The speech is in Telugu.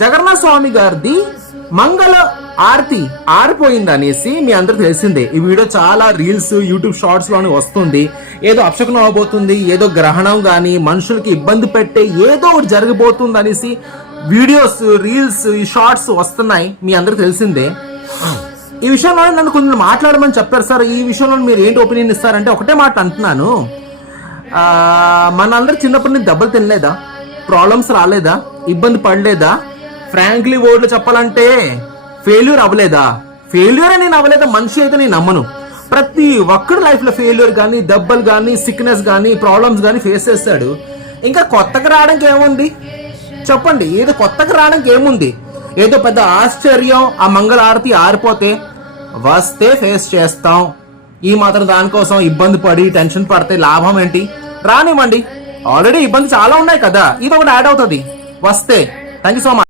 జగన్నాథ స్వామి గారిది మంగళ ఆరతి ఆరిపోయింది అనేసి మీ అందరికి తెలిసిందే. ఈ వీడియో చాలా రీల్స్ యూట్యూబ్ షార్ట్స్ లోని వస్తుంది. ఏదో అపశకునం అవబోతుంది, ఏదో గ్రహణం గాని మనుషులకి ఇబ్బంది పెట్టే ఏదో ఒకటి జరగబోతుంది అనేసి వీడియోస్ రీల్స్ ఈ షార్ట్స్ వస్తున్నాయి, మీ అందరికి తెలిసిందే. ఈ విషయంలో నన్ను కొంచెం మాట్లాడమని చెప్పారు సార్. ఈ విషయంలో మీరు ఏంటి ఒపీనియన్ ఇస్తారంటే ఒకటే మాట అంటున్నాను. మనందరూ చిన్నప్పటి నుంచి దెబ్బలు తినలేదా, ప్రాబ్లమ్స్ రాలేదా, ఇబ్బంది పడలేదా? ఫ్రాంక్లీ వర్డ్లు చెప్పాలంటే ఫెయిల్యూర్ అవ్వలేదా? ఫెయిల్యూర్ నేను అవ్వలేదా మనిషి అయితే నేను నమ్మను. ప్రతి ఒక్కడు లైఫ్ లో ఫెయిల్యూర్ కానీ, దెబ్బలు కానీ, సిక్నెస్ కానీ, ప్రాబ్లమ్స్ కానీ ఫేస్ చేస్తాడు. ఇంకా కొత్తగా రావడానికి ఏముంది చెప్పండి? ఏదో కొత్తగా రావడానికి ఏముంది? ఏదో పెద్ద ఆశ్చర్యం ఆ మంగళ ఆరతి ఆరిపోతే వస్తే ఫేస్ చేస్తాం. ఈ మాత్రం దానికోసం ఇబ్బంది పడి టెన్షన్ పడితే లాభం ఏంటి? రానివ్వండి, ఆల్రెడీ ఇబ్బంది చాలా ఉన్నాయి కదా, ఇది ఒకటి యాడ్ అవుతుంది వస్తే. Thank you so much.